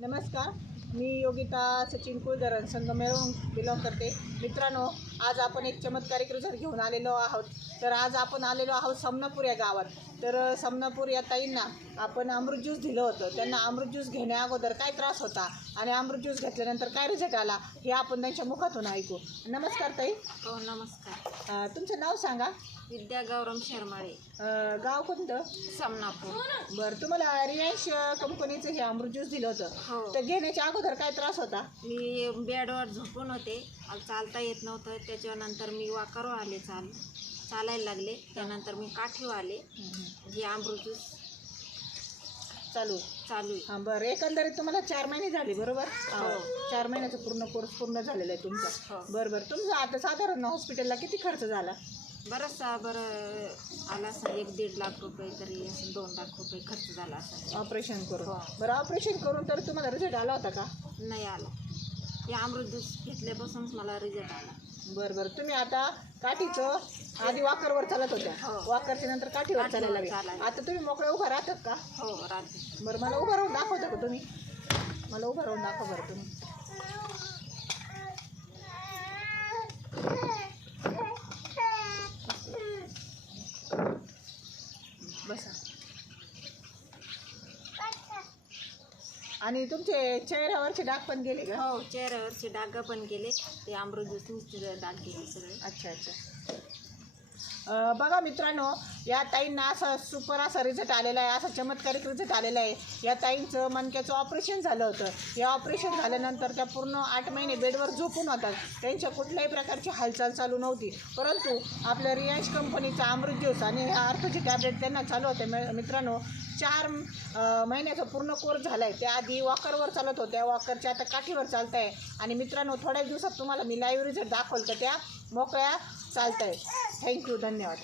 नमस्कार, मी योगिता सचिन कुलधरण संगमेळून बिलॉंग करते. मित्रांनो, आज आपण एक चमत्कारिक रिझल्ट घेऊन आलेलो आहोत. तर आज आपण आलेलो आहोत समनापूर या गावात. तर समनापूर या ताईंना आपण अमृत ज्यूस दिलं होतं. त्यांना अमृत ज्यूस घेण्या अगोदर काय त्रास होता आणि अमृत ज्यूस घेतल्यानंतर काय रिझल्ट आला हे आपण त्यांच्या मुखातून ऐकू. नमस्कार ताई. हो नमस्कार. तुमचं नाव सांगा. विद्या गौरम शर्माळे, गाव कोणतं? समनापूर. बरं, तुम्हाला रिलायन्स कंपनीचं हे अमृत ज्यूस दिलं होतं. हो. तर घेण्याच्या अगोदर काय त्रास होता? मी बेडवर झोपून होते, चालता येत नव्हतं. त्याच्यानंतर मी वाकरवर आले, चालायला लागले. त्यानंतर मी काठीवर आले. हे अमृत ज्यूस चालू चालू आहे. हां, बरं. एकंदरीत तुम्हाला 4 महिने झाले, बरोबर? हो. 4 महिन्याचा पूर्ण कोर्स पूर्ण झालेला आहे तुमचा. हो. बरं. तुमचा आता साधारण हॉस्पिटलला किती खर्च झाला? बरंचसा आला असं 1-1.5 लाख रुपये, तरी असं 2 लाख रुपये खर्च झाला असं. ऑपरेशन करून? हो. बरं, ऑपरेशन करून तर तुम्हाला रिझल्ट आला होता का? नाही आला. हे अमृत ज्यूस घेतल्यापासूनच मला रिझल्ट आला. बरं. तुम्ही आता काठीचं आधी वाकरवर चालत होत्या, हो. वाकरच्या नंतर काठीवर चालायला लागले. चालायला. आता तुम्ही मोकळ्या उभा राहतात का? हो राहते. बरं, मला उभं राहून दाखवता का तुम्ही? मला उभं राहून दाखवा बरं तुम्ही. बसा. आणि तुमचे चेहऱ्यावरचे डाग पण गेले का? हो, चेहऱ्यावरचे डाग पण गेले. ते अमृत ज्यूसनीच डाग गेले सगळे. अच्छा. बघा मित्रांनो, या ताईंना असा सुपर असा रिझल्ट आलेला आहे, असा चमत्कारिक रिझल्ट आलेला आहे. या ताईंचं मणक्याचं ऑपरेशन झालं होतं. या ऑपरेशन झाल्यानंतर त्या पूर्ण 8 महिने बेडवर झोपून होतात. त्यांच्या कुठल्याही प्रकारची हालचाल चालू नव्हती. परंतु आपल्या रिलायन्स कंपनीचा अमृत ज्यूस आणि ह्या अर्थची टॅबलेट त्यांना चालू होते. मित्रांनो, 4 महिन्याचा पूर्ण कोर्स झाला आहे. त्याआधी वॉकरवर चालत होत्या, वॉकरच्या आता काठीवर चालत आहे. आणि मित्रांनो, थोड्या दिवसात तुम्हाला मी लाईव्ह रिझल्ट दाखवल का त्या मोकळ्या चालत आहे. थँक्यू, धन्यवाद.